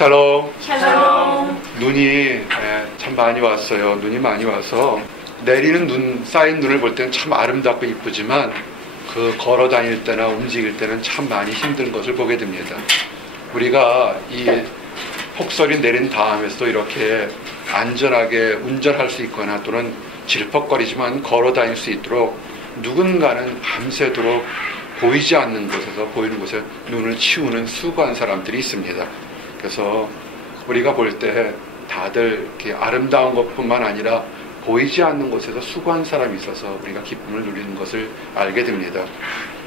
샬롬. 샬롬. 눈이 참 많이 왔어요. 눈이 많이 와서 내리는 눈, 쌓인 눈을 볼 때는 참 아름답고 이쁘지만 그 걸어 다닐 때나 움직일 때는 참 많이 힘든 것을 보게 됩니다. 우리가 이 폭설이 내린 다음에서도 이렇게 안전하게 운전할 수 있거나 또는 질퍽거리지만 걸어 다닐 수 있도록 누군가는 밤새도록 보이지 않는 곳에서 보이는 곳에 눈을 치우는 수고한 사람들이 있습니다. 그래서 우리가 볼 때 다들 이렇게 아름다운 것뿐만 아니라 보이지 않는 곳에서 수고한 사람이 있어서 우리가 기쁨을 누리는 것을 알게 됩니다.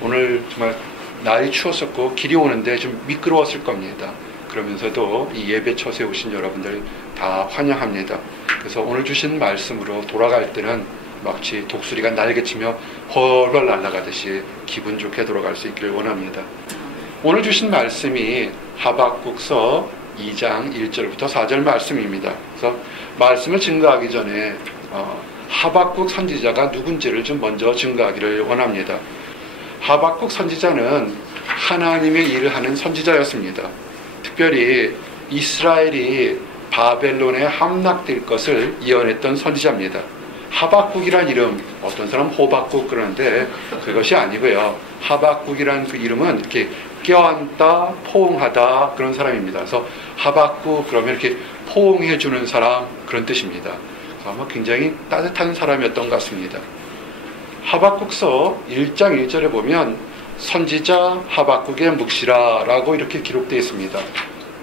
오늘 정말 날이 추웠었고 길이 오는데 좀 미끄러웠을 겁니다. 그러면서도 이 예배 처소에 오신 여러분들 다 환영합니다. 그래서 오늘 주신 말씀으로 돌아갈 때는 마치 독수리가 날개치며 헐헐 날아가듯이 기분 좋게 돌아갈 수 있기를 원합니다. 오늘 주신 말씀이 하박국서 2장 1절부터 4절 말씀입니다. 그래서 말씀을 증거하기 전에 하박국 선지자가 누군지를 좀 먼저 증거하기를 원합니다. 하박국 선지자는 하나님의 일을 하는 선지자였습니다. 특별히 이스라엘이 바벨론에 함락될 것을 예언했던 선지자입니다. 하박국이란 이름, 어떤 사람 호박국 그러는데 그것이 아니고요. 하박국이란 그 이름은 이렇게 껴안다, 포옹하다 그런 사람입니다. 그래서 하박국 그러면 이렇게 포옹해주는 사람 그런 뜻입니다. 아마 굉장히 따뜻한 사람이었던 것 같습니다. 하박국서 1장 1절에 보면 선지자 하박국의 묵시라라고 이렇게 기록되어 있습니다.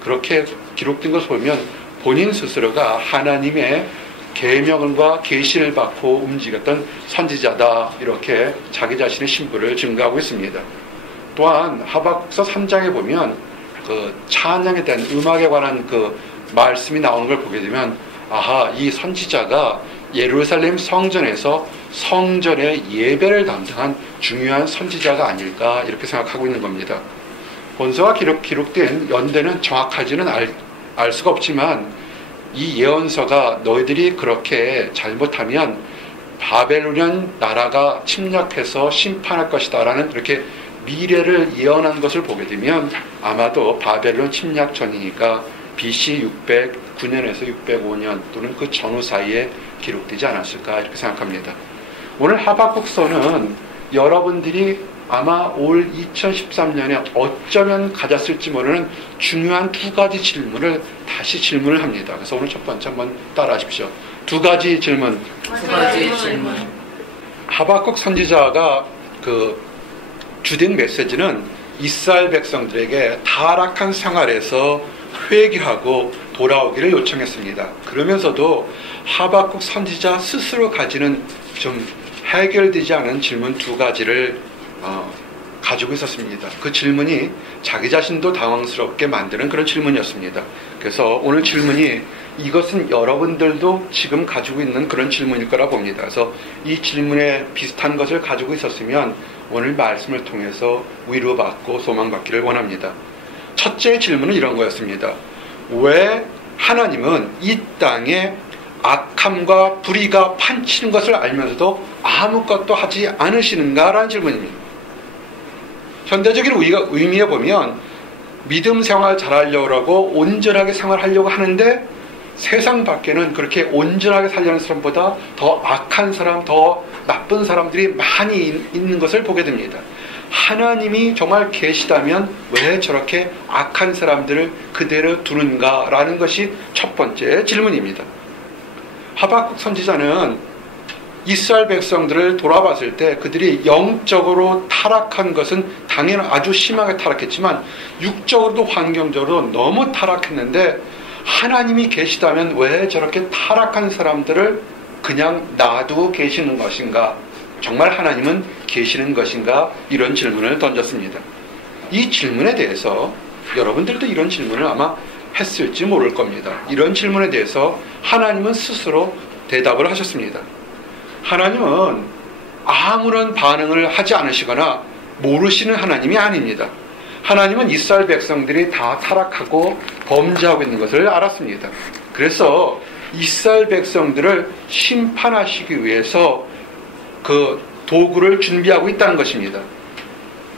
그렇게 기록된 것을 보면 본인 스스로가 하나님의 계명과 계시를 받고 움직였던 선지자다 이렇게 자기 자신의 신분을 증거하고 있습니다. 또한 하박국서 3장에 보면 그 찬양에 대한 음악에 관한 그 말씀이 나오는 걸 보게 되면 아하, 이 선지자가 예루살렘 성전에서 성전의 예배를 담당한 중요한 선지자가 아닐까 이렇게 생각하고 있는 겁니다. 본서가 기록된 연대는 정확하지는 알 수가 없지만 이 예언서가 너희들이 그렇게 잘못하면 바벨론 나라가 침략해서 심판할 것이다 라는 이렇게 미래를 예언한 것을 보게 되면 아마도 바벨론 침략 전이니까 BC 609년에서 605년 또는 그 전후 사이에 기록되지 않았을까 이렇게 생각합니다. 오늘 하박국서는 여러분들이 아마 올 2013년에 어쩌면 가졌을지 모르는 중요한 두 가지 질문을 다시 질문을 합니다. 그래서 오늘 첫 번째 한번 따라 하십시오. 두 가지 질문. 하박국 선지자가 그 주된 메시지는 이스라엘 백성들에게 타락한 생활에서 회개하고 돌아오기를 요청했습니다. 그러면서도 하박국 선지자 스스로 가지는 좀 해결되지 않은 질문 두 가지를 가지고 있었습니다. 그 질문이 자기 자신도 당황스럽게 만드는 그런 질문이었습니다. 그래서 오늘 질문이 이것은 여러분들도 지금 가지고 있는 그런 질문일 거라 봅니다. 그래서 이 질문에 비슷한 것을 가지고 있었으면 오늘 말씀을 통해서 위로받고 소망받기를 원합니다. 첫째 질문은 이런 거였습니다. 왜 하나님은 이 땅에 악함과 불의가 판치는 것을 알면서도 아무것도 하지 않으시는가라는 질문입니다. 현대적인 의미에 보면 믿음 생활 잘하려고 하고 온전하게 생활하려고 하는데 세상 밖에는 그렇게 온전하게 살려는 사람보다 더 악한 사람, 더 나쁜 사람들이 많이 있는 것을 보게 됩니다. 하나님이 정말 계시다면 왜 저렇게 악한 사람들을 그대로 두는가라는 것이 첫 번째 질문입니다. 하박국 선지자는 이스라엘 백성들을 돌아봤을 때 그들이 영적으로 타락한 것은 당연히 아주 심하게 타락했지만 육적으로도 환경적으로 너무 타락했는데 하나님이 계시다면 왜 저렇게 타락한 사람들을 그냥 놔두고 계시는 것인가? 정말 하나님은 계시는 것인가? 이런 질문을 던졌습니다. 이 질문에 대해서 여러분들도 이런 질문을 아마 했을지 모를 겁니다. 이런 질문에 대해서 하나님은 스스로 대답을 하셨습니다. 하나님은 아무런 반응을 하지 않으시거나 모르시는 하나님이 아닙니다. 하나님은 이스라엘 백성들이 다 타락하고 범죄하고 있는 것을 알았습니다. 그래서 이스라엘 백성들을 심판하시기 위해서 그 도구를 준비하고 있다는 것입니다.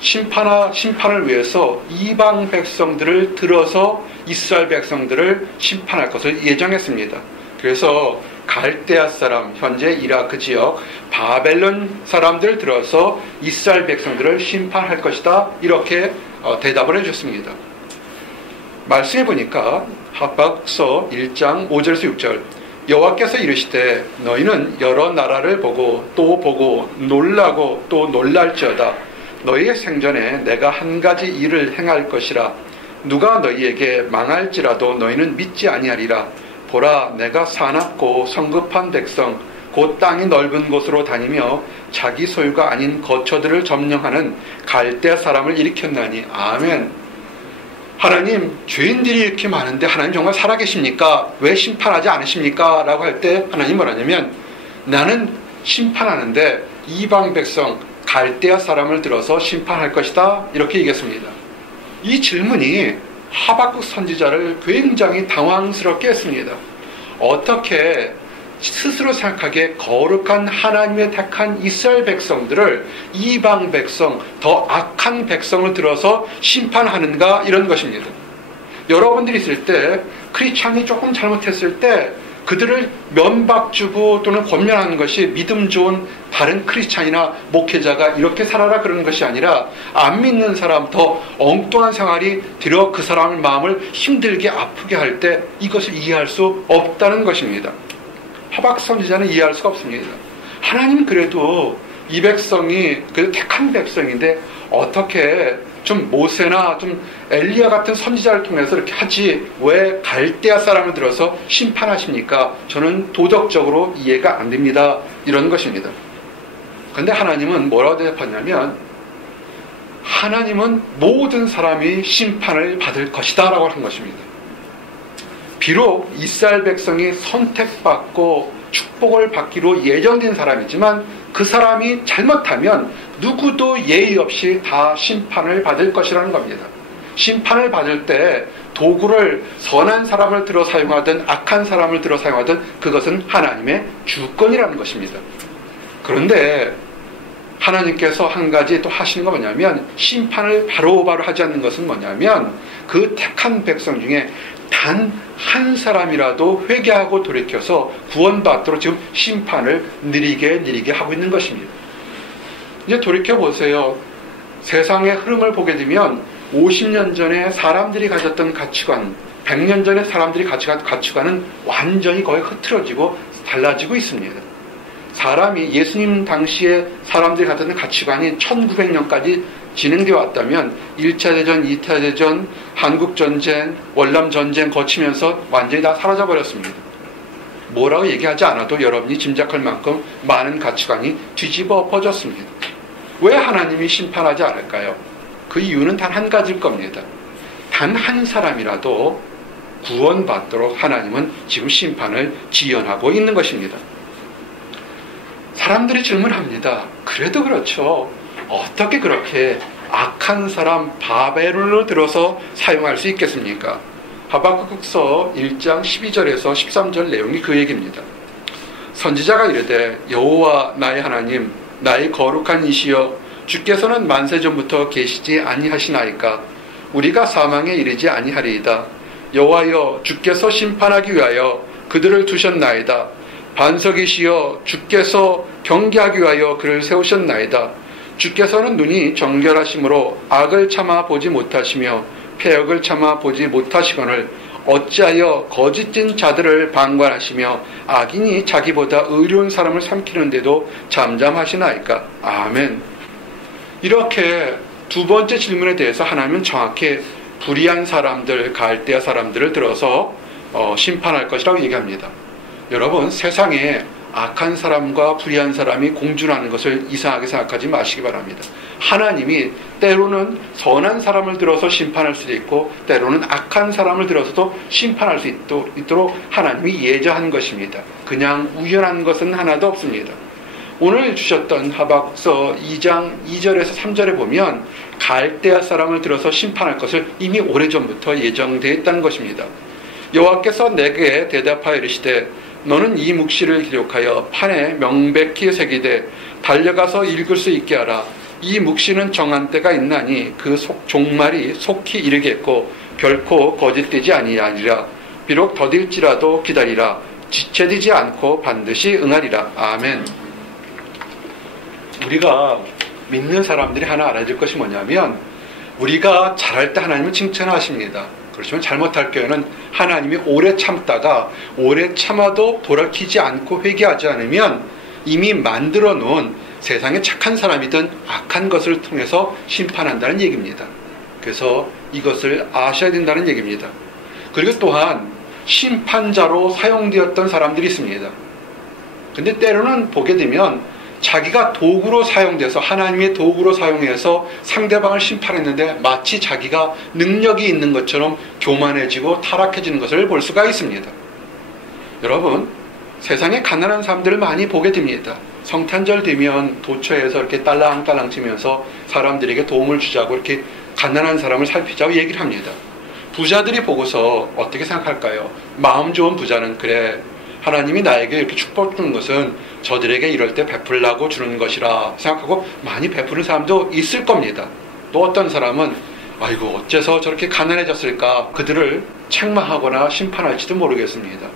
심판을 위해서 이방 백성들을 들어서 이스라엘 백성들을 심판할 것을 예정했습니다. 그래서 갈대아 사람, 현재 이라크 지역 바벨론 사람들을 들어서 이스라엘 백성들을 심판할 것이다. 이렇게 대답을 해줬습니다. 말씀해 보니까 하박국서 1장 5절에서 6절 여호와께서 이르시되 너희는 여러 나라를 보고 또 보고 놀라고 또 놀랄지어다. 너희의 생전에 내가 한 가지 일을 행할 것이라. 누가 너희에게 망할지라도 너희는 믿지 아니하리라. 보라, 내가 사납고 성급한 백성 곧 땅이 넓은 곳으로 다니며 자기 소유가 아닌 거처들을 점령하는 갈대아 사람을 일으켰나니. 아멘. 하나님, 죄인들이 이렇게 많은데 하나님 정말 살아계십니까? 왜 심판하지 않으십니까? 라고 할 때 하나님 뭐라냐면, 나는 심판하는데 이방 백성 갈대아 사람을 들어서 심판할 것이다. 이렇게 얘기했습니다. 이 질문이 하박국 선지자를 굉장히 당황스럽게 했습니다. 어떻게 스스로 생각하기에 거룩한 하나님의 택한 이스라엘 백성들을 이방 백성, 더 악한 백성을 들어서 심판하는가, 이런 것입니다. 여러분들이 있을 때 크리스찬이 조금 잘못했을 때 그들을 면박주고 또는 권면하는 것이 믿음 좋은 다른 크리스찬이나 목회자가 이렇게 살아라 그러는 것이 아니라, 안 믿는 사람, 더 엉뚱한 생활이 들어 그 사람의 마음을 힘들게 아프게 할 때 이것을 이해할 수 없다는 것입니다. 하박국 선지자는 이해할 수가 없습니다. 하나님 그래도 이 백성이 그래도 택한 백성인데 어떻게 좀 모세나 좀 엘리야 같은 선지자를 통해서 이렇게 하지 왜 갈대아 사람을 들어서 심판하십니까? 저는 도덕적으로 이해가 안 됩니다. 이런 것입니다. 그런데 하나님은 뭐라고 대답하냐면, 하나님은 모든 사람이 심판을 받을 것이다 라고 한 것입니다. 비록 이스라엘 백성이 선택받고 축복을 받기로 예정된 사람이지만 그 사람이 잘못하면 누구도 예의 없이 다 심판을 받을 것이라는 겁니다. 심판을 받을 때 도구를 선한 사람을 들어 사용하든 악한 사람을 들어 사용하든 그것은 하나님의 주권이라는 것입니다. 그런데 하나님께서 한 가지 또 하시는 건 뭐냐면, 심판을 바로바로 하지 않는 것은 뭐냐면, 그 택한 백성 중에 단 한 사람이라도 회개하고 돌이켜서 구원받도록 지금 심판을 느리게 하고 있는 것입니다. 이제 돌이켜보세요. 세상의 흐름을 보게 되면 50년 전에 사람들이 가졌던 가치관, 100년 전에 사람들이 가져간 가치관은 완전히 거의 흐트러지고 달라지고 있습니다. 사람이 예수님 당시에 사람들이 가졌던 가치관이 1900년까지 진행되어 왔다면 1차 대전, 2차 대전, 한국전쟁, 월남전쟁 거치면서 완전히 다 사라져버렸습니다. 뭐라고 얘기하지 않아도 여러분이 짐작할 만큼 많은 가치관이 뒤집어 엎어졌습니다. 왜 하나님이 심판하지 않을까요? 그 이유는 단 한 가지일 겁니다. 단 한 사람이라도 구원받도록 하나님은 지금 심판을 지연하고 있는 것입니다. 사람들이 질문합니다. 그래도 그렇죠. 어떻게 그렇게 악한 사람 바벨론을 들어서 사용할 수 있겠습니까? 하박국서 1장 12절에서 13절 내용이 그 얘기입니다. 선지자가 이르되 여호와 나의 하나님, 나의 거룩한 이시여, 주께서는 만세전부터 계시지 아니하시나이까? 우리가 사망에 이르지 아니하리이다. 여호와여, 주께서 심판하기 위하여 그들을 두셨나이다. 반석이시여, 주께서 경계하기 위하여 그를 세우셨나이다. 주께서는 눈이 정결하심으로 악을 참아 보지 못하시며 패역을 참아 보지 못하시거늘 어찌하여 거짓된 자들을 방관하시며 악인이 자기보다 의로운 사람을 삼키는데도 잠잠하시나이까? 아멘. 이렇게 두 번째 질문에 대해서 하나님은 정확히 불의한 사람들, 갈대아 사람들을 들어서 심판할 것이라고 얘기합니다. 여러분, 세상에 악한 사람과 불의한 사람이 공존하는 것을 이상하게 생각하지 마시기 바랍니다. 하나님이 때로는 선한 사람을 들어서 심판할 수도 있고 때로는 악한 사람을 들어서도 심판할 수 있도록 하나님이 예정한 것입니다. 그냥 우연한 것은 하나도 없습니다. 오늘 주셨던 하박국서 2장 2절에서 3절에 보면 갈대아 사람을 들어서 심판할 것을 이미 오래전부터 예정되어 있다는 것입니다. 여호와께서 내게 대답하여 이르시되 너는 이 묵시를 기록하여 판에 명백히 새기되 달려가서 읽을 수 있게 하라. 이 묵시는 정한 때가 있나니 그 종말이 속히 이르겠고 결코 거짓되지 아니하리라. 비록 더딜지라도 기다리라. 지체되지 않고 반드시 응하리라. 아멘. 우리가 믿는 사람들이 하나 알아야 될 것이 뭐냐면, 우리가 잘할 때 하나님은 칭찬하십니다. 그렇지만 잘못할 경우에는 하나님이 오래 참다가 오래 참아도 돌이키지 않고 회개하지 않으면 이미 만들어 놓은 세상에 착한 사람이든 악한 것을 통해서 심판한다는 얘기입니다. 그래서 이것을 아셔야 된다는 얘기입니다. 그리고 또한 심판자로 사용되었던 사람들이 있습니다. 근데 때로는 보게 되면 자기가 도구로 사용돼서, 하나님의 도구로 사용해서 상대방을 심판했는데 마치 자기가 능력이 있는 것처럼 교만해지고 타락해지는 것을 볼 수가 있습니다. 여러분, 세상에 가난한 사람들을 많이 보게 됩니다. 성탄절 되면 도처에서 이렇게 딸랑딸랑 치면서 사람들에게 도움을 주자고 이렇게 가난한 사람을 살피자고 얘기를 합니다. 부자들이 보고서 어떻게 생각할까요? 마음 좋은 부자는, 그래, 하나님이 나에게 이렇게 축복 주는 것은 저들에게 이럴 때 베풀라고 주는 것이라 생각하고 많이 베푸는 사람도 있을 겁니다. 또 어떤 사람은 아이고 어째서 저렇게 가난해졌을까, 그들을 책망하거나 심판할지도 모르겠습니다.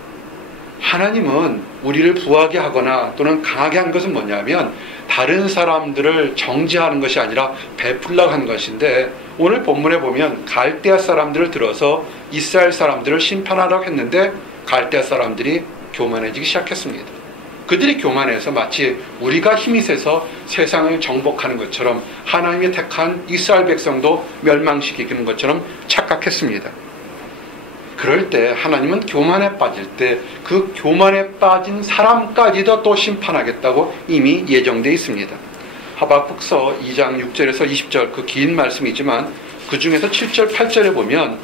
하나님은 우리를 부하게 하거나 또는 강하게 한 것은 뭐냐면 다른 사람들을 정죄하는 것이 아니라 베풀라고 하는 것인데, 오늘 본문에 보면 갈대아 사람들을 들어서 이스라엘 사람들을 심판하라고 했는데 갈대아 사람들이 교만해지기 시작했습니다. 그들이 교만해서 마치 우리가 힘이 세서 세상을 정복하는 것처럼 하나님이 택한 이스라엘 백성도 멸망시키는 것처럼 착각했습니다. 그럴 때 하나님은 교만에 빠질 때 그 교만에 빠진 사람까지도 또 심판하겠다고 이미 예정되어 있습니다. 하박국서 2장 6절에서 20절 그 긴 말씀이지만 그 중에서 7절 8절에 보면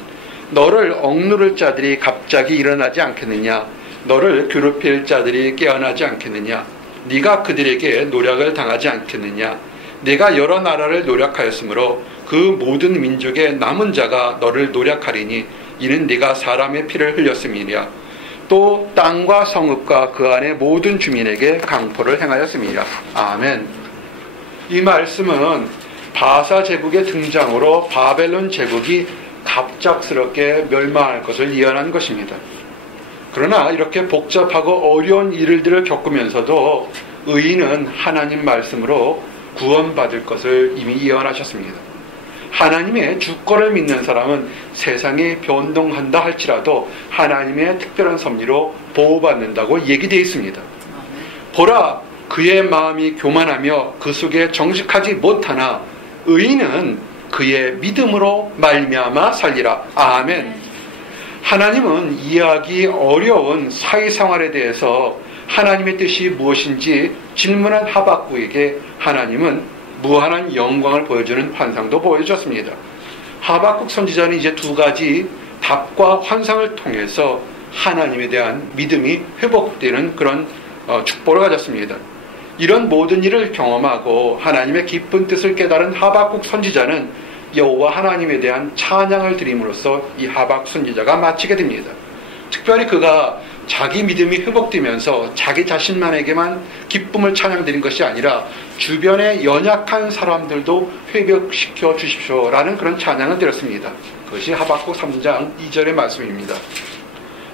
너를 억누를 자들이 갑자기 일어나지 않겠느냐, 너를 괴롭힐 자들이 깨어나지 않겠느냐, 네가 그들에게 노력을 당하지 않겠느냐, 내가 여러 나라를 노력하였으므로 그 모든 민족의 남은 자가 너를 노력하리니 이는 네가 사람의 피를 흘렸음이니라. 또 땅과 성읍과 그 안의 모든 주민에게 강포를 행하였음이니라. 아멘. 이 말씀은 바사 제국의 등장으로 바벨론 제국이 갑작스럽게 멸망할 것을 예언한 것입니다. 그러나 이렇게 복잡하고 어려운 일들을 겪으면서도 의인은 하나님 말씀으로 구원받을 것을 이미 예언하셨습니다. 하나님의 주권을 믿는 사람은 세상이 변동한다 할지라도 하나님의 특별한 섭리로 보호받는다고 얘기되어 있습니다. 보라, 그의 마음이 교만하며 그 속에 정직하지 못하나 의인은 그의 믿음으로 말미암아 살리라. 아멘. 하나님은 이해하기 어려운 사회생활에 대해서 하나님의 뜻이 무엇인지 질문한 하박국에게 하나님은 무한한 영광을 보여주는 환상도 보여줬습니다. 하박국 선지자는 이제 두 가지 답과 환상을 통해서 하나님에 대한 믿음이 회복되는 그런 축복을 가졌습니다. 이런 모든 일을 경험하고 하나님의 깊은 뜻을 깨달은 하박국 선지자는 여호와 하나님에 대한 찬양을 드림으로써 이 하박국 선지자가 마치게 됩니다. 특별히 그가 자기 믿음이 회복되면서 자기 자신만에게만 기쁨을 찬양드린 것이 아니라 주변의 연약한 사람들도 회복시켜 주십시오라는 그런 찬양을 드렸습니다. 그것이 하박국 3장 2절의 말씀입니다.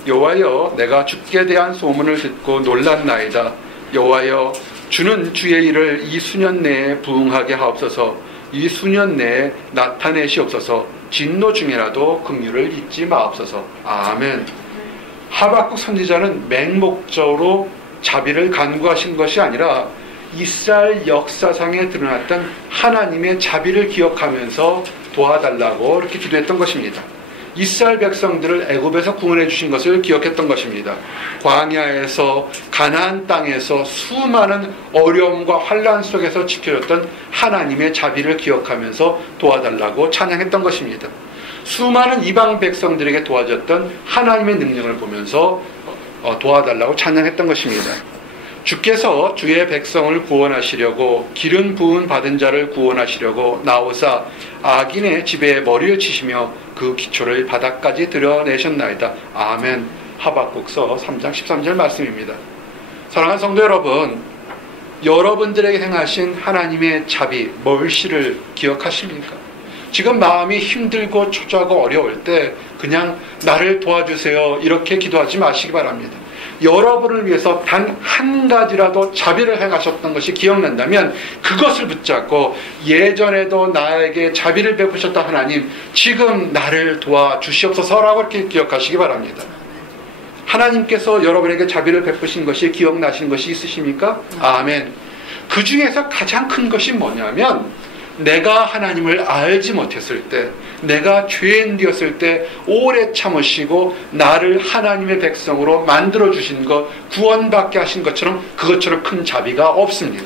여호와여, 내가 주께 대한 소문을 듣고 놀랐나이다. 여호와여, 주는 주의 일을 이 수년 내에 부응하게 하옵소서. 이 수년 내에 나타내시옵소서. 진노 중에라도 긍휼을 잊지 마옵소서. 아멘. 하박국 선지자는 맹목적으로 자비를 간구하신 것이 아니라 이스라엘 역사상에 드러났던 하나님의 자비를 기억하면서 도와달라고 이렇게 기도했던 것입니다. 이스라엘 백성들을 애굽에서 구원해 주신 것을 기억했던 것입니다. 광야에서 가나안 땅에서 수많은 어려움과 환난 속에서 지켜줬던 하나님의 자비를 기억하면서 도와달라고 찬양했던 것입니다. 수많은 이방 백성들에게 도와줬던 하나님의 능력을 보면서 도와달라고 찬양했던 것입니다. 주께서 주의 백성을 구원하시려고 기름 부은 받은 자를 구원하시려고 나오사 악인의 집에 머리를 치시며 그 기초를 바닥까지 드러내셨나이다. 아멘. 하박국서 3장 13절 말씀입니다. 사랑하는 성도 여러분, 여러분들에게 행하신 하나님의 자비, 멀시를 기억하십니까? 지금 마음이 힘들고 초조하고 어려울 때 그냥 나를 도와주세요 이렇게 기도하지 마시기 바랍니다. 여러분을 위해서 단 한 가지라도 자비를 행하셨던 것이 기억난다면 그것을 붙잡고 예전에도 나에게 자비를 베푸셨던 하나님, 지금 나를 도와주시옵소서라고 이렇게 기억하시기 바랍니다. 하나님께서 여러분에게 자비를 베푸신 것이 기억나시는 것이 있으십니까? 아멘. 그 중에서 가장 큰 것이 뭐냐면, 내가 하나님을 알지 못했을 때, 내가 죄인 되었을 때 오래 참으시고 나를 하나님의 백성으로 만들어주신 것, 구원받게 하신 것처럼 그것처럼 큰 자비가 없습니다.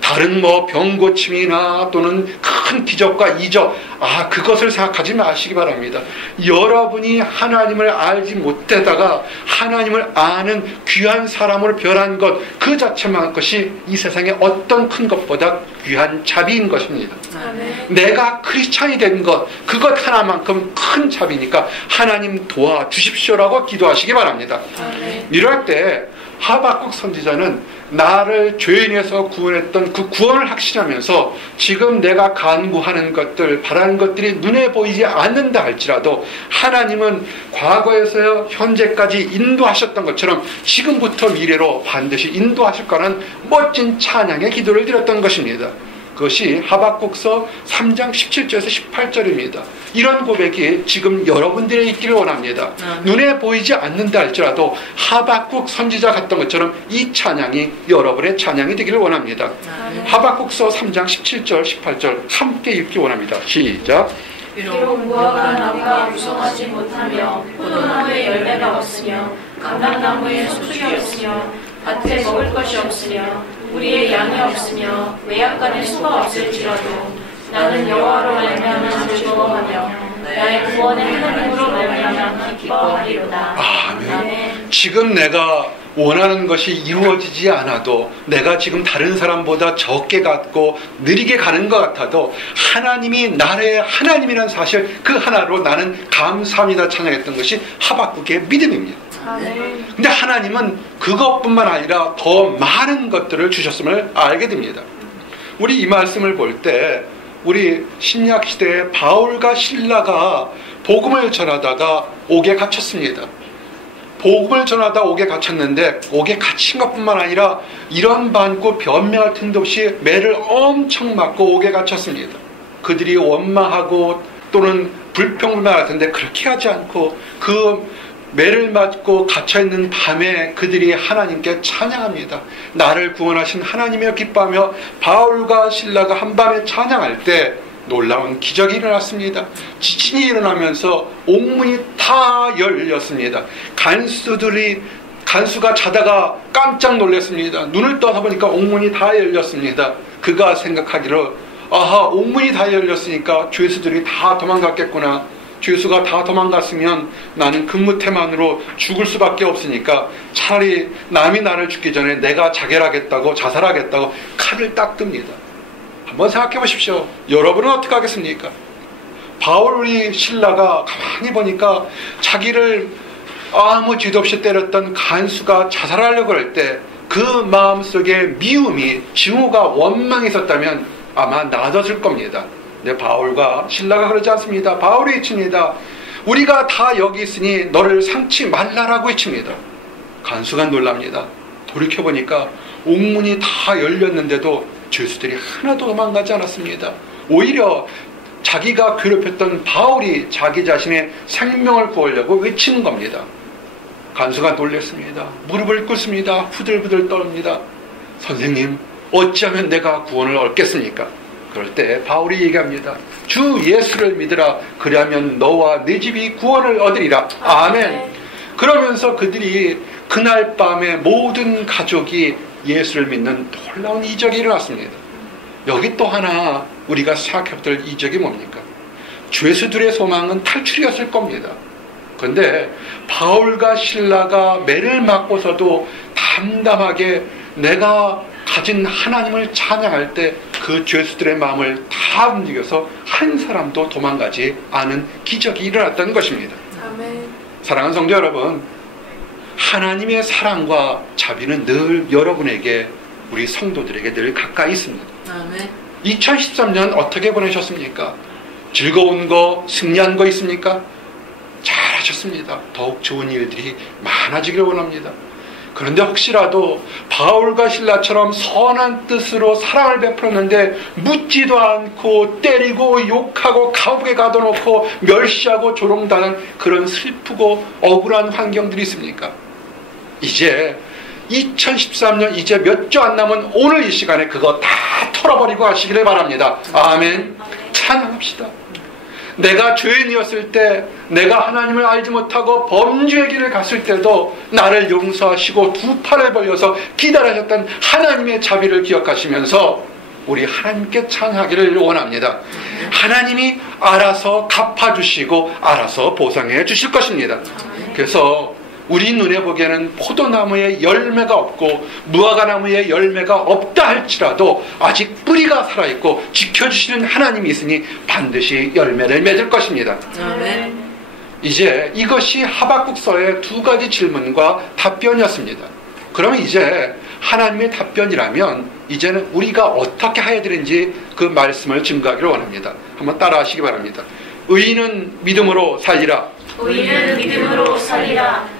다른 병고침이나 또는 큰 기적과 이적, 그것을 생각하지 마시기 바랍니다. 여러분이 하나님을 알지 못하다가 하나님을 아는 귀한 사람으로 변한 것, 그 자체만 것이 이 세상에 어떤 큰 것보다 귀한 자비인 것입니다. 내가 크리스찬이 된 것, 그것 하나만큼 큰 자비니까 하나님 도와주십시오라고 기도하시기 바랍니다. 이럴 때 하박국 선지자는 나를 죄인에서 구원했던 그 구원을 확신하면서 지금 내가 간구하는 것들, 바라는 것들이 눈에 보이지 않는다 할지라도 하나님은 과거에서 현재까지 인도하셨던 것처럼 지금부터 미래로 반드시 인도하실 거라는 멋진 찬양의 기도를 드렸던 것입니다. 그것이 하박국서 3장 17절에서 18절입니다. 이런 고백이 지금 여러분들의 있기를 원합니다. 눈에 보이지 않는다 할지라도 하박국 선지자 같던 것처럼 이 찬양이 여러분의 찬양이 되기를 원합니다. 하박국서 3장 17절 18절 함께 읽기 원합니다. 시작. 비록 무화과 나무가 무성하지 못하며 포도나무에 열매가 없으며 감람나무에 소출이 없으며 밭에 먹을 것이 없으며 우리의 양이 없으며 외양간에 수가 없을지라도 나는 여호와로 말미암아 즐거워하며 나의 구원의 하나님으로 말미암아 기뻐하리로다. 아멘. 지금 내가 원하는 것이 이루어지지 않아도, 내가 지금 다른 사람보다 적게 갖고 느리게 가는 것 같아도 하나님이 나의 하나님이라는 사실, 그 하나로 나는 감사합니다 찬양했던 것이 하박국의 믿음입니다. 근데 하나님은 그것뿐만 아니라 더 많은 것들을 주셨음을 알게 됩니다. 우리 이 말씀을 볼 때 우리 신약 시대에 바울과 실라가 복음을 전하다가 옥에 갇혔습니다. 복음을 전하다 옥에 갇혔는데, 옥에 갇힌 것뿐만 아니라 이런 반고 변명할 틈도 없이 매를 엄청 맞고 옥에 갇혔습니다. 그들이 원망하고 또는 불평불만할 텐데 그렇게 하지 않고 그 매를 맞고 갇혀있는 밤에 그들이 하나님께 찬양합니다. 나를 구원하신 하나님을 기뻐하며 바울과 실라가 한밤에 찬양할 때 놀라운 기적이 일어났습니다. 지진이 일어나면서 옥문이 다 열렸습니다. 간수가 자다가 깜짝 놀랐습니다. 눈을 떠다보니까 옥문이 다 열렸습니다. 그가 생각하기를, 옥문이 다 열렸으니까 죄수들이 다 도망갔겠구나. 죄수가 다 도망갔으면 나는 근무태만으로 죽을 수밖에 없으니까 차라리 남이 나를 죽기 전에 내가 자살하겠다고 칼을 딱 듭니다. 한번 생각해 보십시오. 여러분은 어떻게 하겠습니까? 바울이 신라가 가만히 보니까 자기를 아무 죄도 없이 때렸던 간수가 자살하려고 할 때 그 마음속에 미움이, 증오가, 원망이 있었다면 아마 나아졌을 겁니다. 근데 바울과 신라가 그러지 않습니다. 바울이 외칩니다. 우리가 다 여기 있으니 너를 상치 말라라고 외칩니다. 간수가 놀랍니다. 돌이켜보니까 옥문이 다 열렸는데도 죄수들이 하나도 도망가지 않았습니다. 오히려 자기가 괴롭혔던 바울이 자기 자신의 생명을 구하려고 외치는 겁니다. 간수가 놀랐습니다. 무릎을 꿇습니다. 후들부들 떨립니다. 선생님, 어찌하면 내가 구원을 얻겠습니까? 그럴 때 바울이 얘기합니다. 주 예수를 믿으라. 그리하면 너와 네 집이 구원을 얻으리라. 아멘. 그러면서 그들이 그날 밤에 모든 가족이 예수를 믿는 놀라운 이적이 일어났습니다. 여기 또 하나 우리가 생각해볼 이적이 뭡니까? 죄수들의 소망은 탈출이었을 겁니다. 그런데 바울과 실라가 매를 맞고서도 담담하게 내가 가진 하나님을 찬양할 때 그 죄수들의 마음을 다 움직여서 한 사람도 도망가지 않은 기적이 일어났다는 것입니다. 아멘. 사랑하는 성도 여러분, 하나님의 사랑과 자비는 늘 여러분에게 우리 성도들에게 늘 가까이 있습니다. 아멘. 2013년 어떻게 보내셨습니까? 즐거운 거, 승리한 거 있습니까? 잘하셨습니다. 더욱 좋은 일들이 많아지기를 원합니다. 그런데 혹시라도 바울과 실라처럼 선한 뜻으로 사랑을 베풀었는데 묻지도 않고 때리고 욕하고 감옥에 가둬놓고 멸시하고 조롱당한 그런 슬프고 억울한 환경들이 있습니까? 이제 2013년 이제 몇 주 안 남은 오늘 이 시간에 그거 다 털어버리고 하시기를 바랍니다. 아멘. 찬양합시다. 내가 죄인이었을 때, 내가 하나님을 알지 못하고 범죄의 길을 갔을 때도 나를 용서하시고 두 팔을 벌려서 기다리셨던 하나님의 자비를 기억하시면서 우리 하나님께 찬양하기를 원합니다. 하나님이 알아서 갚아주시고 알아서 보상해 주실 것입니다. 그래서 우리 눈에 보기에는 포도나무에 열매가 없고 무화과나무에 열매가 없다 할지라도 아직 뿌리가 살아있고 지켜주시는 하나님이 있으니 반드시 열매를 맺을 것입니다. 아멘. 이제 이것이 하박국서의 두 가지 질문과 답변이었습니다. 그러면 이제 하나님의 답변이라면 이제는 우리가 어떻게 해야 되는지 그 말씀을 증거하기를 원합니다. 한번 따라 하시기 바랍니다. 의인은 믿음으로 살리라. 의인은 믿음으로 살리라.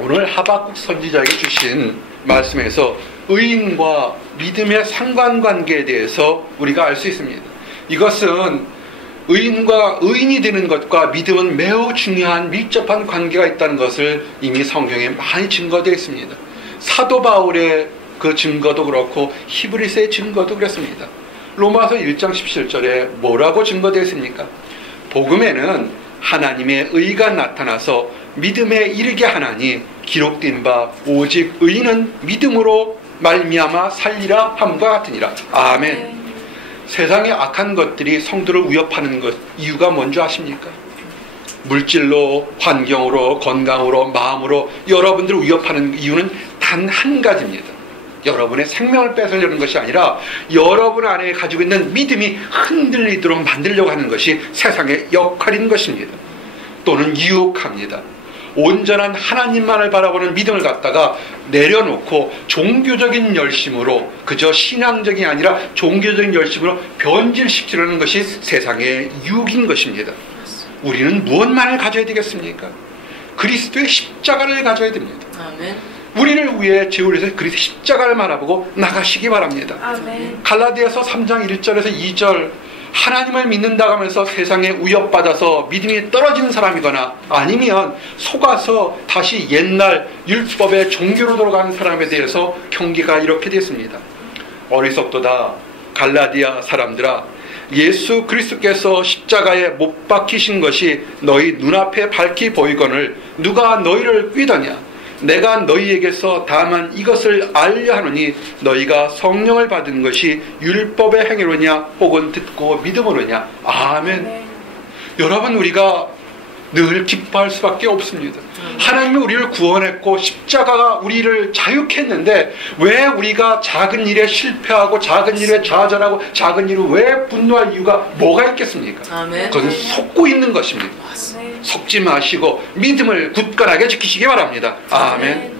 오늘 하박국 선지자에게 주신 말씀에서 의인과 믿음의 상관관계에 대해서 우리가 알 수 있습니다. 이것은 의인이 되는 것과 믿음은 매우 중요한 밀접한 관계가 있다는 것을 이미 성경에 많이 증거되어 있습니다. 사도 바울의 그 증거도 그렇고 히브리서의 증거도 그렇습니다. 로마서 1장 17절에 뭐라고 증거되어 있습니까? 복음에는 하나님의 의가 나타나서 믿음에 이르게 하나니 기록된 바 오직 의인은 믿음으로 말미암아 살리라 함과 같으니라. 아멘. 세상의 악한 것들이 성도를 위협하는 것 이유가 뭔지 아십니까? 물질로, 환경으로, 건강으로, 마음으로 여러분들을 위협하는 이유는 단 한 가지입니다. 여러분의 생명을 뺏으려는 것이 아니라 여러분 안에 가지고 있는 믿음이 흔들리도록 만들려고 하는 것이 세상의 역할인 것입니다. 또는 유혹합니다. 온전한 하나님만을 바라보는 믿음을 갖다가 내려놓고 종교적인 열심으로, 그저 신앙적이 아니라 종교적인 열심으로 변질시키려는 것이 세상의 유혹인 것입니다. 우리는 무엇만을 가져야 되겠습니까? 그리스도의 십자가를 가져야 됩니다. 아멘. 우리를 위해 제울에서 그리스도의 십자가를 바라보고 나가시기 바랍니다. 아멘. 갈라디아서 3장 1절에서 2절, 하나님을 믿는다고 하면서 세상에 위협받아서 믿음이 떨어지는 사람이거나 아니면 속아서 다시 옛날 율법의 종교로 돌아가는 사람에 대해서 경계가 이렇게 됐습니다. 어리석도다 갈라디아 사람들아, 예수 그리스도께서 십자가에 못 박히신 것이 너희 눈앞에 밝히 보이거늘 누가 너희를 꾀더냐? 내가 너희에게서 다만 이것을 알려 하노니 너희가 성령을 받은 것이 율법의 행위로냐 혹은 듣고 믿음으로냐. 아멘. 여러분, 우리가 늘 기뻐할 수밖에 없습니다. 하나님이 우리를 구원했고 십자가가 우리를 자유했는데 왜 우리가 작은 일에 실패하고 작은 일에 좌절하고 작은 일에 왜 분노할 이유가 뭐가 있겠습니까? 아멘. 그건 속고 있는 것입니다. 속지 마시고 믿음을 굳건하게 지키시기 바랍니다. 아멘.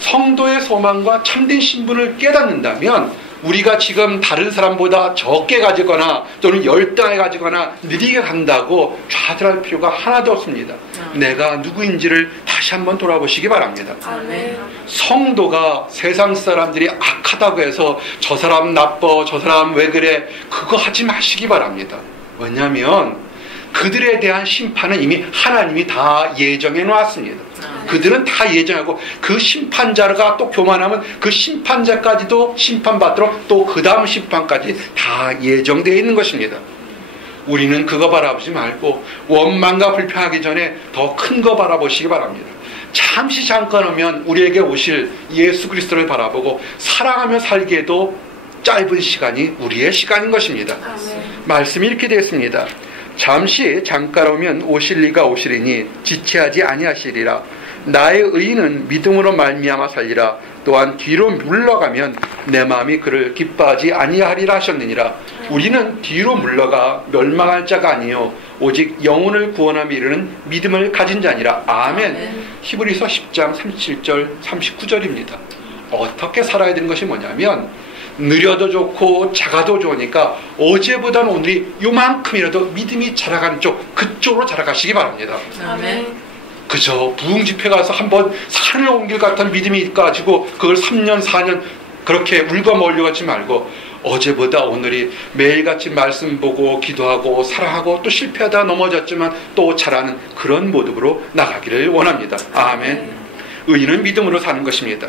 성도의 소망과 참된 신분을 깨닫는다면 우리가 지금 다른 사람보다 적게 가지거나 또는 열등하게 가지거나 느리게 간다고 좌절할 필요가 하나도 없습니다. 내가 누구인지를 다시 한번 돌아보시기 바랍니다. 아멘. 성도가 세상 사람들이 악하다고 해서 저 사람 나빠, 저 사람 왜 그래, 그거 하지 마시기 바랍니다. 왜냐하면 그들에 대한 심판은 이미 하나님이 다 예정해 놓았습니다. 그들은 다 예정하고 그 심판자가 또 교만하면 그 심판자까지도 심판받도록 또 그 다음 심판까지 다 예정되어 있는 것입니다. 우리는 그거 바라보지 말고 원망과 불평하기 전에 더 큰 거 바라보시기 바랍니다. 잠시 잠깐 오면 우리에게 오실 예수 그리스도를 바라보고 사랑하며 살기에도 짧은 시간이 우리의 시간인 것입니다. 말씀이 이렇게 되어 있습니다. 잠시 잠깐 오면 오실 이가 오시리니 지체하지 아니하시리라. 나의 의인은 믿음으로 말미암아 살리라. 또한 뒤로 물러가면 내 마음이 그를 기뻐하지 아니하리라 하셨느니라. 우리는 뒤로 물러가 멸망할 자가 아니요 오직 영혼을 구원함에 이르는 믿음을 가진 자니라. 아멘. 히브리서 10장 37절 39절입니다. 어떻게 살아야 되는 것이 뭐냐면 느려도 좋고 작아도 좋으니까 어제보다는 오늘이 요만큼이라도 믿음이 자라가는 쪽 그쪽으로 자라가시기 바랍니다. 아멘. 그저 부흥집회 가서 한번 산을 옮길 같은 믿음이 가지고 그걸 3년 4년 그렇게 울고 몰려가지 말고 어제보다 오늘이 매일같이 말씀 보고 기도하고 사랑하고 또 실패하다 넘어졌지만 또 잘하는 그런 모습으로 나가기를 원합니다. 아멘. 의인은 믿음으로 사는 것입니다.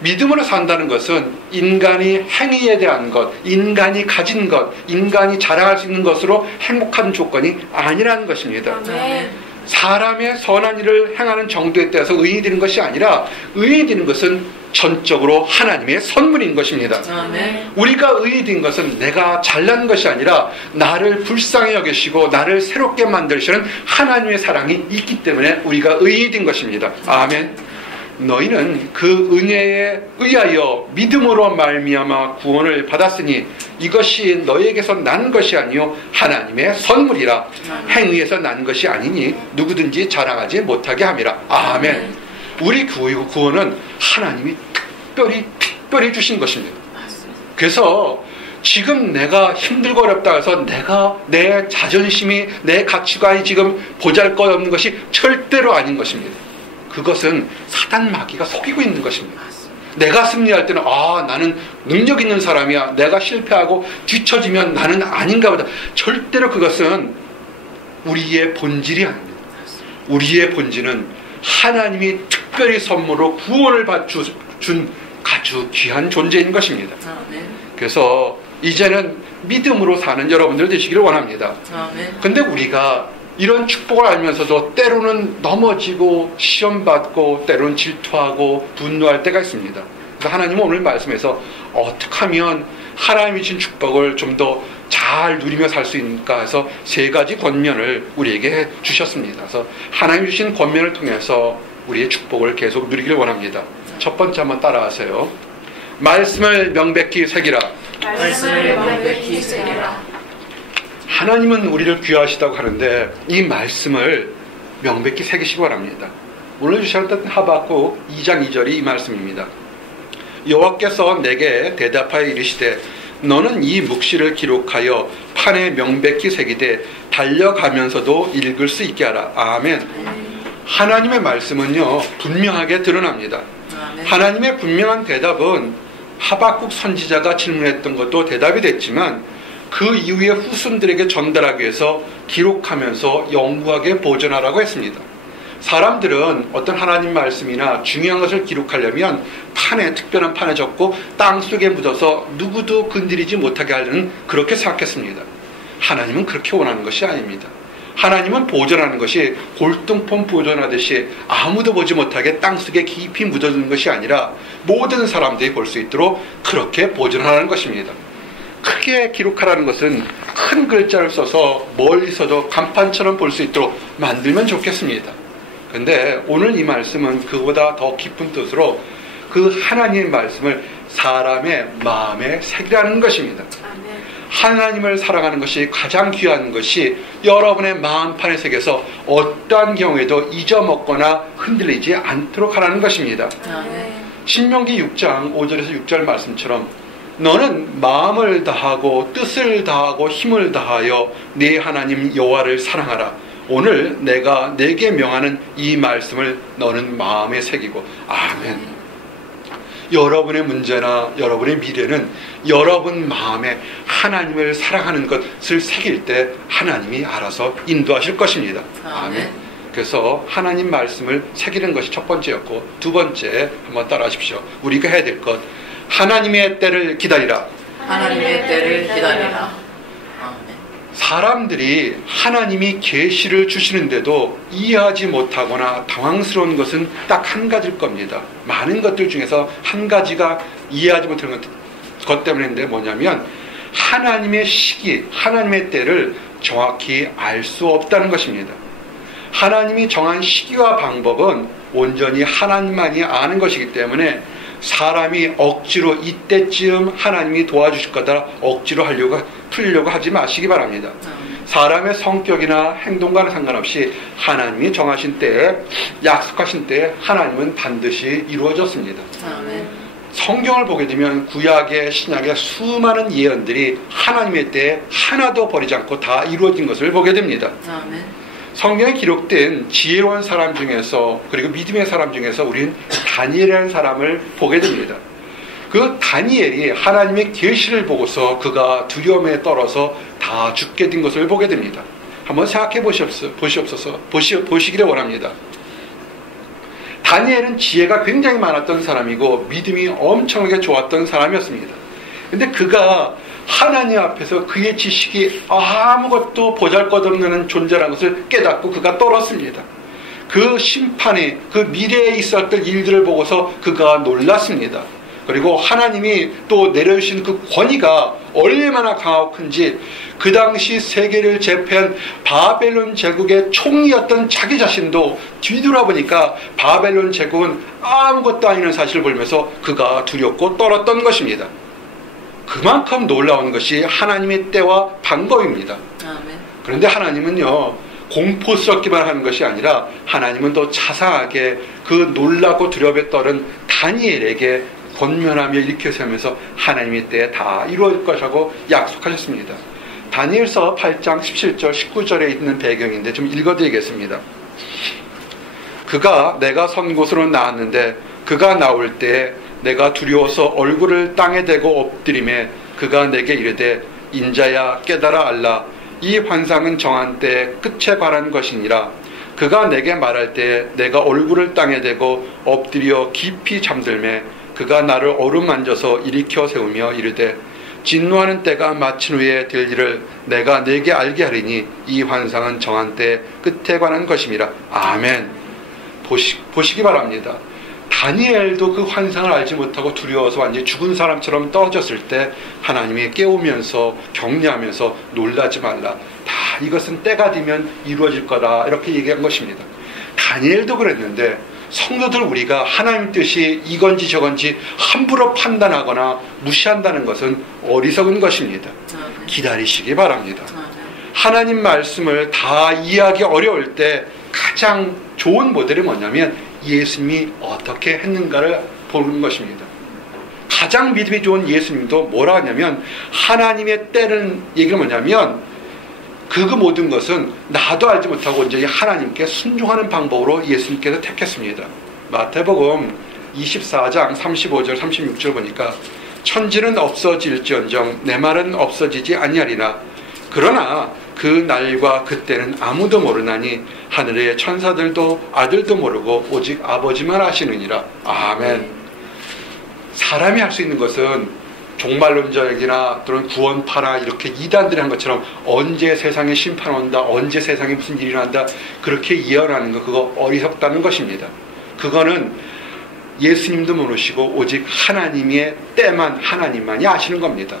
믿음으로 산다는 것은 인간이 행위에 대한 것, 인간이 가진 것, 인간이 자랑할 수 있는 것으로 행복한 조건이 아니라는 것입니다. 아멘. 사람의 선한 일을 행하는 정도에 따라서 의인이 되는 것이 아니라 의인이 되는 것은 전적으로 하나님의 선물인 것입니다. 아멘. 우리가 의인이 된 것은 내가 잘난 것이 아니라 나를 불쌍히 여기시고 나를 새롭게 만드시는 하나님의 사랑이 있기 때문에 우리가 의인이 된 것입니다. 아멘. 너희는 그 은혜에 의하여 믿음으로 말미암아 구원을 받았으니 이것이 너희에게서 난 것이 아니요 하나님의 선물이라. 행위에서 난 것이 아니니 누구든지 자랑하지 못하게 함이라. 아멘. 우리 구원은 하나님이 특별히 주신 것입니다. 그래서 지금 내가 힘들고 어렵다 해서 내가 내 자존심이 내 가치관이 지금 보잘것없는 것이 절대로 아닌 것입니다. 그것은 사단 마귀가 속이고 있는 것입니다. 내가 승리할 때는 나는 능력 있는 사람이야. 내가 실패하고 뒤처지면 나는 아닌가 보다. 절대로 그것은 우리의 본질이 아닙니다. 우리의 본질은 하나님이 특별히 선물로 구원을 준 아주 귀한 존재인 것입니다. 그래서 이제는 믿음으로 사는 여러분들 되시기를 원합니다. 근데 우리가 이런 축복을 알면서도 때로는 넘어지고 시험받고 때로는 질투하고 분노할 때가 있습니다. 그래서 하나님은 오늘 말씀에서 어떻게 하면 하나님이 주신 축복을 좀 더 잘 누리며 살 수 있을까 해서 3가지 권면을 우리에게 주셨습니다. 그래서 하나님이 주신 권면을 통해서 우리의 축복을 계속 누리기를 원합니다. 첫 번째 한번 따라하세요. 말씀을 명백히 새기라. 말씀을 명백히 새기라. 하나님은 우리를 귀하시다고 하는데 이 말씀을 명백히 새기시기 바랍니다. 오늘 주셨던 하박국 2장 2절이 이 말씀입니다. 여호와께서 내게 대답하여 이르시되 너는 이 묵시를 기록하여 판에 명백히 새기되 달려가면서도 읽을 수 있게 하라. 아멘. 하나님의 말씀은요 분명하게 드러납니다. 하나님의 분명한 대답은 하박국 선지자가 질문했던 것도 대답이 됐지만 그 이후에 후손들에게 전달하기 위해서 기록하면서 영구하게 보존하라고 했습니다. 사람들은 어떤 하나님 말씀이나 중요한 것을 기록하려면 특별한 판에 적고 땅속에 묻어서 누구도 건드리지 못하게 하려는 그렇게 생각했습니다. 하나님은 그렇게 원하는 것이 아닙니다. 하나님은 보존하는 것이 골동품 보존하듯이 아무도 보지 못하게 땅속에 깊이 묻어두는 것이 아니라 모든 사람들이 볼 수 있도록 그렇게 보존하는 것입니다. 크게 기록하라는 것은 큰 글자를 써서 멀리서도 간판처럼 볼 수 있도록 만들면 좋겠습니다. 그런데 오늘 이 말씀은 그보다 더 깊은 뜻으로 그 하나님의 말씀을 사람의 마음에 새기라는 것입니다. 하나님을 사랑하는 것이 가장 귀한 것이 여러분의 마음판에 새겨서 어떠한 경우에도 잊어먹거나 흔들리지 않도록 하라는 것입니다. 신명기 6장 5절에서 6절 말씀처럼 너는 마음을 다하고 뜻을 다하고 힘을 다하여 네 하나님 여호와를 사랑하라. 오늘 내가 내게 명하는 이 말씀을 너는 마음에 새기고. 아멘. 여러분의 문제나 여러분의 미래는 여러분 마음에 하나님을 사랑하는 것을 새길 때 하나님이 알아서 인도하실 것입니다. 아멘. 그래서 하나님 말씀을 새기는 것이 첫 번째였고, 두 번째 한번 따라 하십시오. 우리가 해야 될 것, 하나님의 때를 기다리라. 하나님의 때를 기다리라. 사람들이 하나님이 계시를 주시는데도 이해하지 못하거나 당황스러운 것은 딱 한 가지일 겁니다. 많은 것들 중에서 한 가지가 이해하지 못하는 것 때문인데 뭐냐면 하나님의 시기, 하나님의 때를 정확히 알 수 없다는 것입니다. 하나님이 정한 시기와 방법은 온전히 하나님만이 아는 것이기 때문에 사람이 억지로 이때쯤 하나님이 도와주실 거다 억지로 풀려고 하지 마시기 바랍니다. 사람의 성격이나 행동과는 상관없이 하나님이 정하신 때에, 약속하신 때에 하나님은 반드시 이루어졌습니다. 성경을 보게 되면 구약의 신약의 수많은 예언들이 하나님의 때에 하나도 버리지 않고 다 이루어진 것을 보게 됩니다. 아멘. 성경에 기록된 지혜로운 사람 중에서 그리고 믿음의 사람 중에서 우리는 다니엘이라는 사람을 보게 됩니다. 그 다니엘이 하나님의 계시를 보고서 그가 두려움에 떨어서 다 죽게 된 것을 보게 됩니다. 한번 생각해 보시기를 원합니다. 다니엘은 지혜가 굉장히 많았던 사람이고 믿음이 엄청나게 좋았던 사람이었습니다. 근데 그가 하나님 앞에서 그의 지식이 아무것도 보잘것없는 존재라는 것을 깨닫고 그가 떨었습니다. 그 심판에 그 미래에 있었던 일들을 보고서 그가 놀랐습니다. 그리고 하나님이 또 내려주신 그 권위가 얼마나 강하고 큰지 그 당시 세계를 제패한 바벨론 제국의 총리였던 자기 자신도 뒤돌아보니까 바벨론 제국은 아무것도 아니라는 사실을 보면서 그가 두렵고 떨었던 것입니다. 그만큼 놀라운 것이 하나님의 때와 방법입니다. 그런데 하나님은요, 공포스럽기만 하는 것이 아니라 하나님은 또 자상하게 그 놀라고 두려움에 떨은 다니엘에게 권면하며 일으켜세우면서 하나님의 때에 다 이루어질 것이라고 약속하셨습니다. 다니엘서 8장 17절 19절에 있는 배경인데 좀 읽어드리겠습니다. 그가 내가 선 곳으로 나왔는데 그가 나올 때에 내가 두려워서 얼굴을 땅에 대고 엎드리매 그가 내게 이르되 인자야 깨달아 알라 이 환상은 정한 때에 끝에 관한 것이니라. 그가 내게 말할 때에 내가 얼굴을 땅에 대고 엎드려 깊이 잠들매 그가 나를 어루만져서 일으켜 세우며 이르되 진노하는 때가 마친 후에 될 일을 내가 내게 알게 하리니 이 환상은 정한 때에 끝에 관한 것임이라. 아멘. 보시기 바랍니다. 다니엘도 그 환상을 알지 못하고 두려워서 완전히 죽은 사람처럼 떨어졌을 때 하나님이 깨우면서 격려하면서 놀라지 말라. 다 이것은 때가 되면 이루어질 거다. 이렇게 얘기한 것입니다. 다니엘도 그랬는데 성도들 우리가 하나님 뜻이 이건지 저건지 함부로 판단하거나 무시한다는 것은 어리석은 것입니다. 기다리시기 바랍니다. 하나님 말씀을 다 이해하기 어려울 때 가장 좋은 모델이 뭐냐면 예수님이 어떻게 했는가를 보는 것입니다. 가장 믿음이 좋은 예수님도 뭐라 하냐면 하나님의 때는 얘기가 뭐냐면 그 모든 것은 나도 알지 못하고 온전히 하나님께 순종하는 방법으로 예수님께서 택했습니다. 마태복음 24장 35절 36절 보니까 천지는 없어질지언정 내 말은 없어지지 아니하리나 그러나 그 날과 그때는 아무도 모르나니 하늘의 천사들도 아들도 모르고 오직 아버지만 아시느니라. 아멘. 사람이 할 수 있는 것은 종말론자에게나 또는 구원파나 이렇게 이단들이 한 것처럼 언제 세상에 심판 온다, 언제 세상에 무슨 일이 난다 그렇게 예언하는 거 그거 어리석다는 것입니다. 그거는 예수님도 모르시고 오직 하나님의 때만 하나님만이 아시는 겁니다.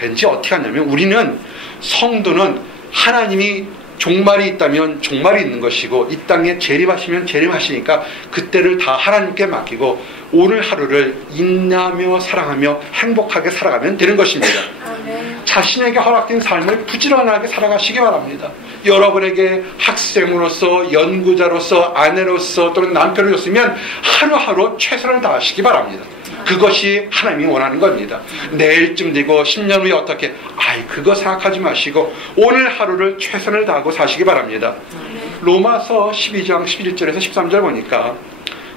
왠지 어떻게 하냐면 우리는 성도는 하나님이 종말이 있다면 종말이 있는 것이고 이 땅에 재림하시면 재림하시니까 그때를 다 하나님께 맡기고 오늘 하루를 인내하며 사랑하며 행복하게 살아가면 되는 것입니다. 자신에게 허락된 삶을 부지런하게 살아가시기 바랍니다. 여러분에게 학생으로서 연구자로서 아내로서 또는 남편으로서면 하루하루 최선을 다하시기 바랍니다. 그것이 하나님이 원하는 겁니다. 내일쯤 되고 10년 후에 어떻게 그거 생각하지 마시고 오늘 하루를 최선을 다하고 사시기 바랍니다. 로마서 12장 11절에서 13절 보니까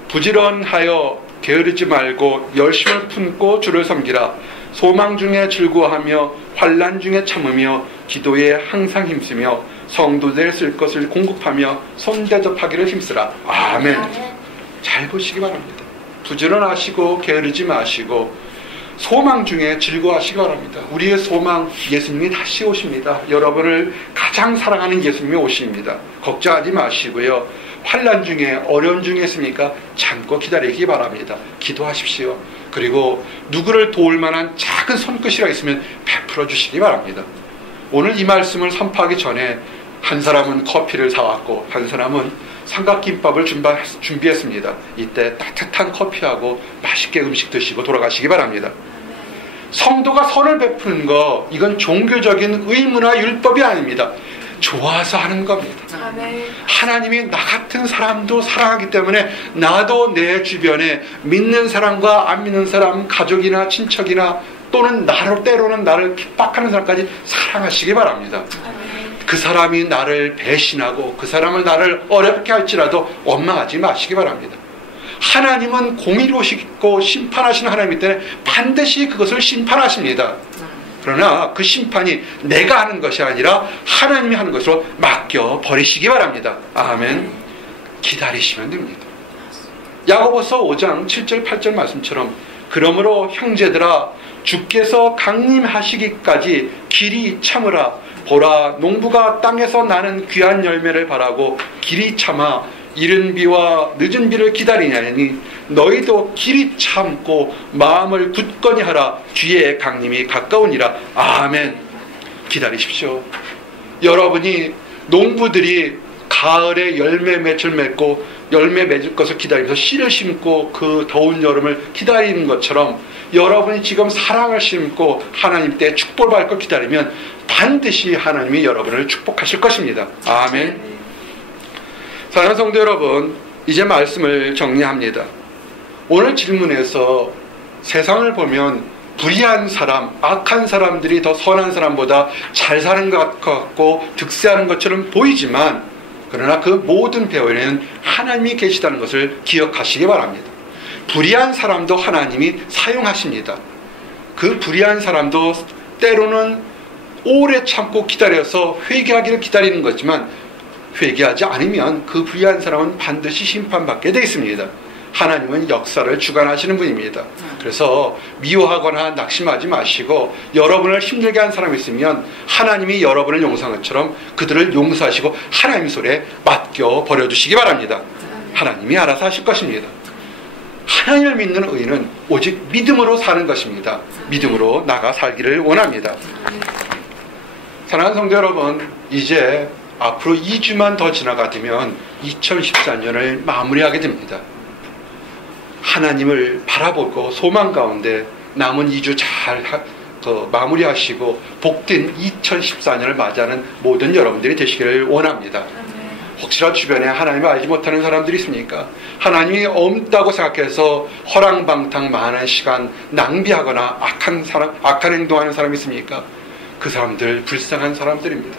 부지런하여 게으르지 말고 열심을 품고 주를 섬기라. 소망 중에 즐거워하며 환난 중에 참으며 기도에 항상 힘쓰며 성도들 쓸 것을 공급하며 손대접하기를 힘쓰라. 아멘. 잘 보시기 바랍니다. 부지런하시고 게으르지 마시고 소망 중에 즐거워하시기 바랍니다. 우리의 소망 예수님이 다시 오십니다. 여러분을 가장 사랑하는 예수님이 오십니다. 걱정하지 마시고요. 환난 중에 어려움 중에 있습니까? 참고 기다리기 바랍니다. 기도하십시오. 그리고 누구를 도울 만한 작은 손끝이라 있으면 베풀어 주시기 바랍니다. 오늘 이 말씀을 선포하기 전에 한 사람은 커피를 사왔고 한 사람은 삼각김밥을 준비했습니다. 이때 따뜻한 커피하고 맛있게 음식 드시고 돌아가시기 바랍니다. 성도가 선을 베푸는 거 이건 종교적인 의무나 율법이 아닙니다. 좋아서 하는 겁니다. 아멘. 하나님이 나 같은 사람도 사랑하기 때문에 나도 내 주변에 믿는 사람과 안 믿는 사람, 가족이나 친척이나 또는 때로는 나를 핍박하는 사람까지 사랑하시기 바랍니다. 그 사람이 나를 배신하고 그 사람을 나를 어렵게 할지라도 원망하지 마시기 바랍니다. 하나님은 공의로우시고 심판하시는 하나님이기 때문에 반드시 그것을 심판하십니다. 그러나 그 심판이 내가 하는 것이 아니라 하나님이 하는 것으로 맡겨 버리시기 바랍니다. 아멘. 기다리시면 됩니다. 야고보서 5장 7절 8절 말씀처럼 그러므로 형제들아 주께서 강림하시기까지 길이 참으라. 보라 농부가 땅에서 나는 귀한 열매를 바라고 길이 참아 이른 비와 늦은 비를 기다리냐니 너희도 길이 참고 마음을 굳건히 하라. 주의 강림이 가까우니라. 아멘. 기다리십시오. 여러분이 농부들이 가을에 열매 맺을 맺고 열매 맺을 것을 기다리면서 씨를 심고 그 더운 여름을 기다리는 것처럼 여러분이 지금 사랑을 심고 하나님 때 축복을 받을 걸 기다리면 반드시 하나님이 여러분을 축복하실 것입니다. 아멘. 사랑하는 성도 여러분, 이제 말씀을 정리합니다. 오늘 질문에서 세상을 보면 불의한 사람, 악한 사람들이 더 선한 사람보다 잘 사는 것 같고 득세하는 것처럼 보이지만 그러나 그 모든 배후에는 하나님이 계시다는 것을 기억하시기 바랍니다. 불의한 사람도 하나님이 사용하십니다. 그 불의한 사람도 때로는 오래 참고 기다려서 회개하기를 기다리는 거지만 회개하지 않으면 그 불의한 사람은 반드시 심판받게 되어 있습니다. 하나님은 역사를 주관하시는 분입니다. 그래서 미워하거나 낙심하지 마시고 여러분을 힘들게 한 사람이 있으면 하나님이 여러분을 용서한 것처럼 그들을 용서하시고 하나님 손에 맡겨 버려두시기 바랍니다. 하나님이 알아서 하실 것입니다. 하나님을 믿는 의인은 오직 믿음으로 사는 것입니다. 믿음으로 나가 살기를 원합니다. 사랑하는 성도 여러분, 이제 앞으로 2주만 더 지나가면 2014년을 마무리하게 됩니다. 하나님을 바라보고 소망 가운데 남은 2주 잘 마무리하시고 복된 2014년을 맞이하는 모든 여러분들이 되시기를 원합니다. 혹시라도 주변에 하나님을 알지 못하는 사람들이 있습니까? 하나님이 없다고 생각해서 허랑방탕 많은 시간 낭비하거나 악한 행동하는 사람이 있습니까? 그 사람들 불쌍한 사람들입니다.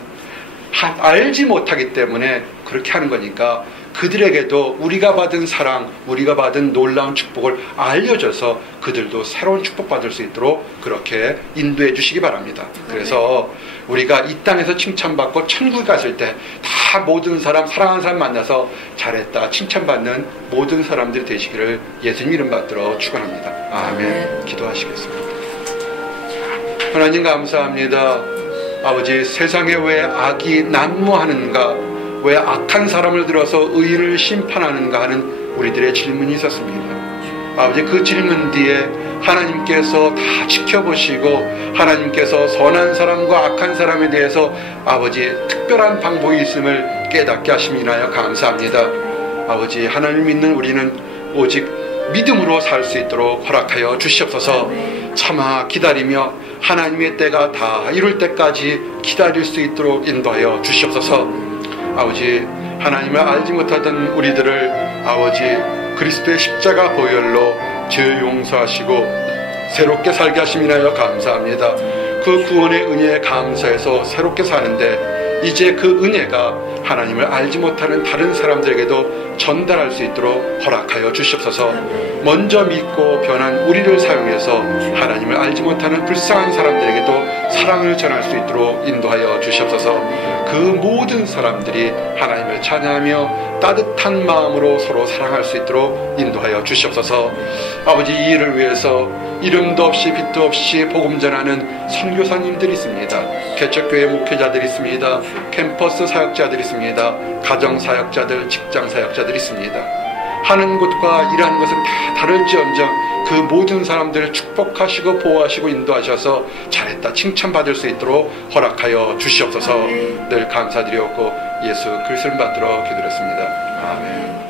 알지 못하기 때문에 그렇게 하는 거니까 그들에게도 우리가 받은 사랑, 우리가 받은 놀라운 축복을 알려줘서 그들도 새로운 축복받을 수 있도록 그렇게 인도해 주시기 바랍니다. 그래서 우리가 이 땅에서 칭찬받고 천국에 갔을 때 다 모든 사람, 사랑하는 사람 만나서 잘했다 칭찬받는 모든 사람들이 되시기를 예수님 이름 받들어 축원합니다. 아멘. 기도하시겠습니다. 하나님 감사합니다. 아버지, 세상에 왜 악이 난무하는가, 왜 악한 사람을 들어서 의인을 심판하는가 하는 우리들의 질문이 있었습니다. 아버지, 그 질문 뒤에 하나님께서 다 지켜보시고 하나님께서 선한 사람과 악한 사람에 대해서 아버지 특별한 방법이 있음을 깨닫게 하심이 인하여 감사합니다. 아버지, 하나님 믿는 우리는 오직 믿음으로 살 수 있도록 허락하여 주시옵소서. 참아 기다리며 하나님의 때가 다 이룰 때까지 기다릴 수 있도록 인도하여 주시옵소서. 아버지, 하나님을 알지 못하던 우리들을 아버지 그리스도의 십자가 보혈로 죄 용서하시고 새롭게 살게 하심이 인하여 감사합니다. 그 구원의 은혜에 감사해서 새롭게 사는데 이제 그 은혜가 하나님을 알지 못하는 다른 사람들에게도 전달할 수 있도록 허락하여 주시옵소서. 먼저 믿고 변한 우리를 사용해서 하나님을 알지 못하는 불쌍한 사람들에게도 사랑을 전할 수 있도록 인도하여 주시옵소서. 그 모든 사람들이 하나님을 찬양하며 따뜻한 마음으로 서로 사랑할 수 있도록 인도하여 주시옵소서. 아버지, 이 일을 위해서 이름도 없이 빛도 없이 복음 전하는 선교사님들이 있습니다. 개척교회 목회자들이 있습니다. 캠퍼스 사역자들이 있습니다. 가정 사역자들, 직장 사역자들이 있습니다. 하는 것과 일하는 것은 다 다를지언정 그 모든 사람들을 축복하시고 보호하시고 인도하셔서 잘했다 칭찬받을 수 있도록 허락하여 주시옵소서. 늘 감사드리옵고 예수 그리스도를 받들어 기도했습니다. 아멘.